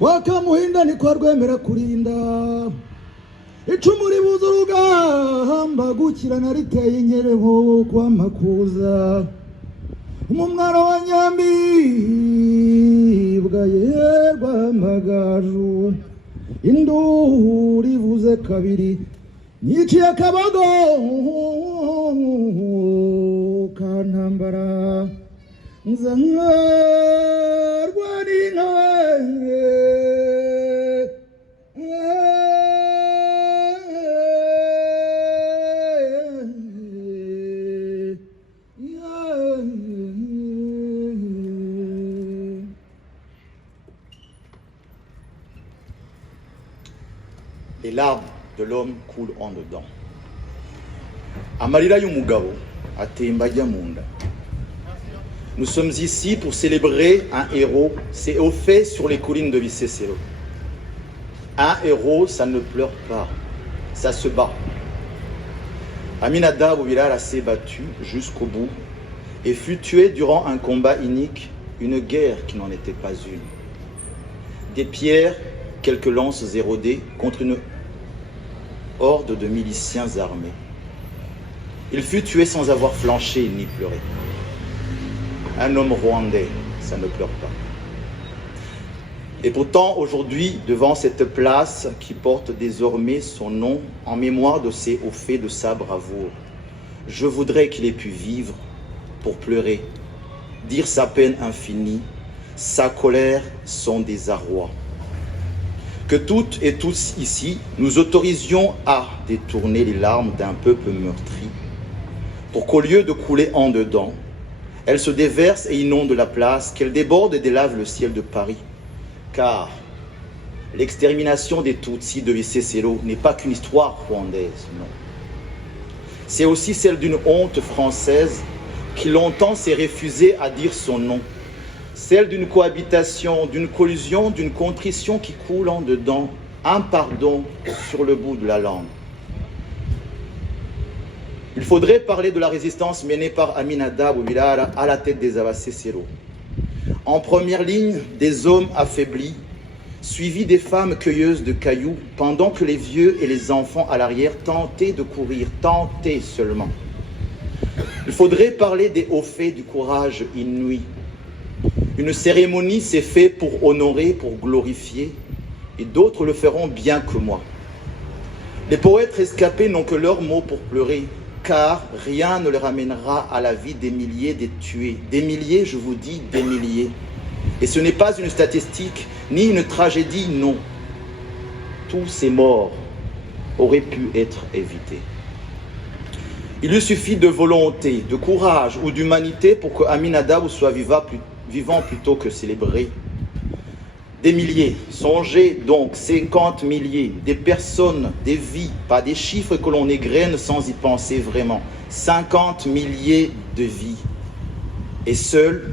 kwa Kamuhinda ni kwa Rwemera kurinda icumu ribuza urugamba gukirana riteye inkerebo kwa Makuza umumwaro wa Nyamibwa yerwa Amagaju induru rivuze kabiri niciye akabago kantambara nzangarwa n'inkawe Les larmes de l'homme coulent en dedans. Amarira y'umugabo atemba ajya mu nda. Nous sommes ici pour célébrer un héros, c'est au fait sur les collines de Vicécélo. Un héros, ça ne pleure pas, ça se bat. Aminadab Wilala s'est battu jusqu'au bout et fut tué durant un combat inique, une guerre qui n'en était pas une. Des pierres, quelques lances érodées contre une horde de miliciens armés. Il fut tué sans avoir flanché ni pleuré. Un homme rwandais, ça ne pleure pas. Et pourtant, aujourd'hui, devant cette place qui porte désormais son nom en mémoire de ces hauts faits de sa bravoure, je voudrais qu'il ait pu vivre pour pleurer, dire sa peine infinie, sa colère, son désarroi. Que toutes et tous ici, nous autorisions à détourner les larmes d'un peuple meurtri, pour qu'au lieu de couler en dedans, elles se déversent et inondent la place, qu'elles débordent et délave le ciel de Paris. Car l'extermination des Tutsis de Vicécélo n'est pas qu'une histoire rwandaise, non. C'est aussi celle d'une honte française qui longtemps s'est refusée à dire son nom. Celle d'une cohabitation, d'une collusion, d'une contrition qui coule en dedans, un pardon sur le bout de la langue. Il faudrait parler de la résistance menée par Aminadab Wilala à la tête des Abassécélo. En première ligne, des hommes affaiblis, suivis des femmes cueilleuses de cailloux, pendant que les vieux et les enfants à l'arrière tentaient de courir, tentaient seulement. Il faudrait parler des hauts faits du courage inouï. Une cérémonie s'est faite pour honorer, pour glorifier, et d'autres le feront bien que moi. Les poètes rescapés n'ont que leurs mots pour pleurer, car rien ne les ramènera à la vie des milliers des tués. Des milliers, je vous dis, des milliers. Et ce n'est pas une statistique, ni une tragédie, non. Tous ces morts auraient pu être évités. Il lui suffit de volonté, de courage ou d'humanité pour que Aminadab soit vivant plutôt que célébré. Des milliers, songez donc, 50 milliers, des personnes, des vies, pas des chiffres que l'on égrène sans y penser vraiment. 50 milliers de vies. Et seuls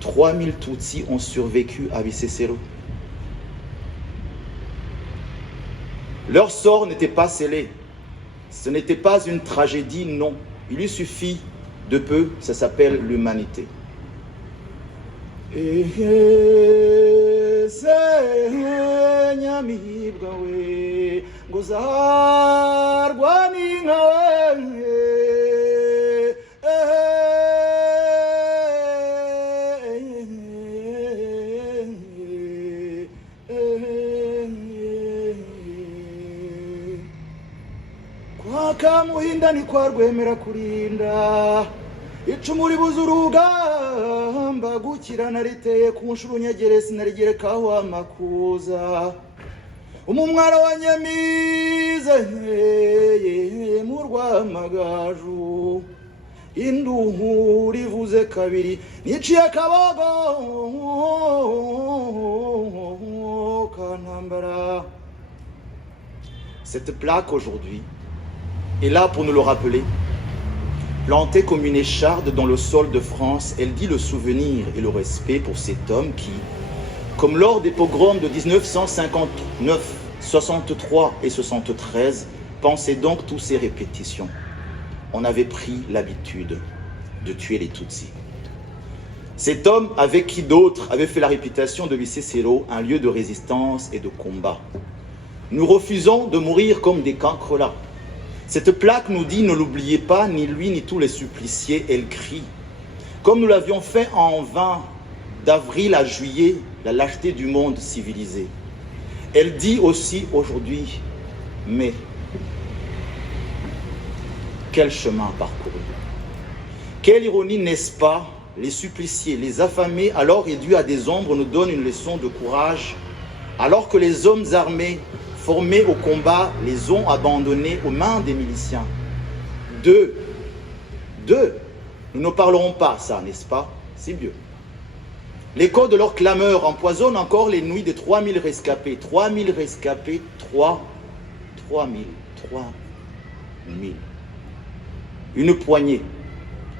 3000 Tutsis ont survécu à Vicécélo. Leur sort n'était pas scellé. Ce n'était pas une tragédie, non. Il lui suffit de peu, ça s'appelle l'humanité. Nyamibwa we nguzarwa n'inkawe kwa Kamuhinda ni kwa Rwemera kurinda icumu ribuza urugamba gukirana riteye ku nshuro nyegere sinarigerekaho Amakuza umumwaro wa Nyamize mu Rwamagaju induru rivuze kabiri niciye akabago kantambara. Cette plaque aujourd'hui est là pour nous le rappeler. Plantée comme une écharde dans le sol de France, elle dit le souvenir et le respect pour cet homme qui, comme lors des pogroms de 1959, 63 et 73, pensait donc toutes ces répétitions. On avait pris l'habitude de tuer les Tutsis. Cet homme, avec qui d'autres avaient fait la réputation de Bisesero, un lieu de résistance et de combat. Nous refusons de mourir comme des cancrelats. Cette plaque nous dit, ne l'oubliez pas, ni lui ni tous les suppliciés, elle crie. Comme nous l'avions fait en vain d'avril à juillet, la lâcheté du monde civilisé. Elle dit aussi aujourd'hui, mais quel chemin parcouru. Quelle ironie, n'est-ce pas? Les suppliciés, les affamés, alors réduits à des ombres, nous donnent une leçon de courage, alors que les hommes armés, formés au combat, les ont abandonnés aux mains des miliciens. Deux, nous ne parlerons pas ça, n'est-ce pas? C'est mieux. L'écho de leur clameur empoisonne encore les nuits des 3000 rescapés. 3000 rescapés, 3000. Une poignée,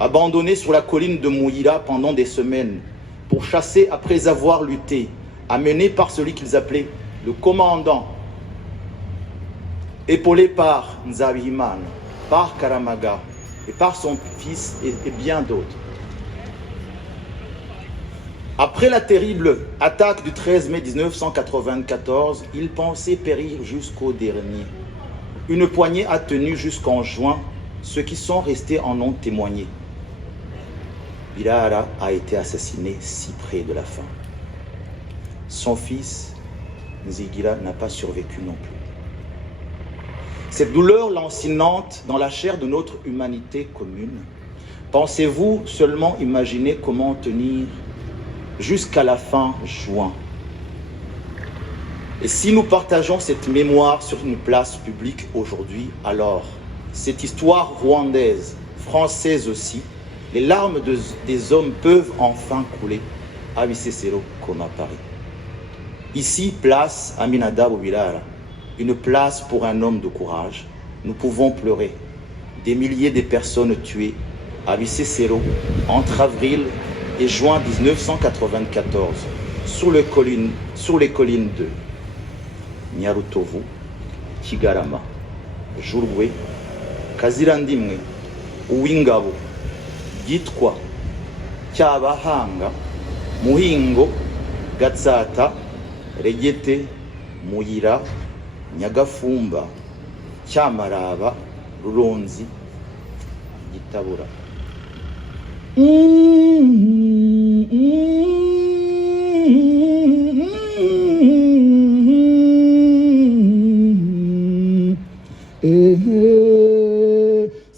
abandonnés sur la colline de Mouira pendant des semaines, pour chasser après avoir lutté, amenés par celui qu'ils appelaient le commandant, épaulé par Nzabihiman, par Karamaga et par son fils et bien d'autres. Après la terrible attaque du 13 mai 1994, ils pensaient périr jusqu'au dernier. Une poignée a tenu jusqu'en juin. Ceux qui sont restés en ont témoigné. Birara a été assassiné si près de la fin. Son fils, Nzigira, n'a pas survécu non plus. Cette douleur lancinante dans la chair de notre humanité commune, pensez-vous seulement imaginer comment tenir jusqu'à la fin juin? Et si nous partageons cette mémoire sur une place publique aujourd'hui, alors cette histoire rwandaise, française aussi, les larmes des hommes peuvent enfin couler à Bisesero comme à Paris. Ici, place Aminata Birara, une place pour un homme de courage. Nous pouvons pleurer. Des milliers de personnes tuées à Bisesero entre avril et juin 1994 sur les collines de Nyarutovu, Kigarama, Jurwe, Kazirandimwe, Uwingabo, Gitwa, Cyabahanga, Muhingo, Gatsata, Regete, Muyira, Nyagafumba, Cyamaraba, Ruronzi, Gitabura.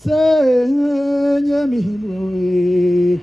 Senya mihimwe,